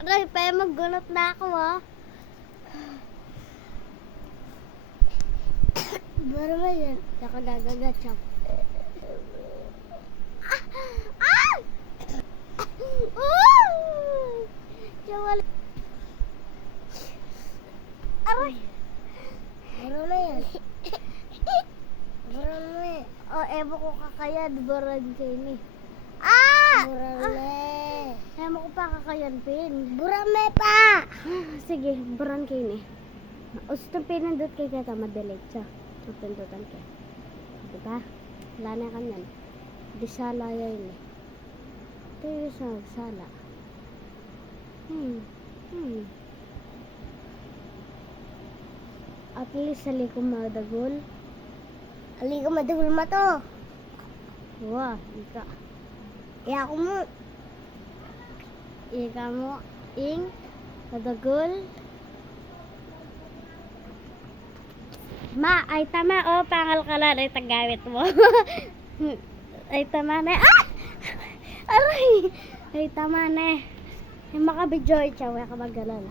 Aray, pa maggunot na ako ah. Baro ba yan? Saka gagagat siya. Ah! Jawal. Aray! Baro na yan. Baro na yan. Oh, ewan ko kakayan. Baran kayo ni. Ah! Burame. Ewan ko pa kakayan, Pin. Burame pa! Sige, baran kayo ni. Gusto pinindot kayo kaya madalit siya. Pindutan kayo. Diba? Wala na kanyan. Di sala yan eh. Ito yung sa sala. At least sali ko madagol. Ali ko madagol ma to. Wah, ika. Iya ko mo. Ika mo. Ing. Madagol. Ma, ay tama oh, pangal ka lang ay tagawit mo. Ay tama na. Ah! Aray! Ay tama na. Ay makabidyo, chawa ka mag-alala.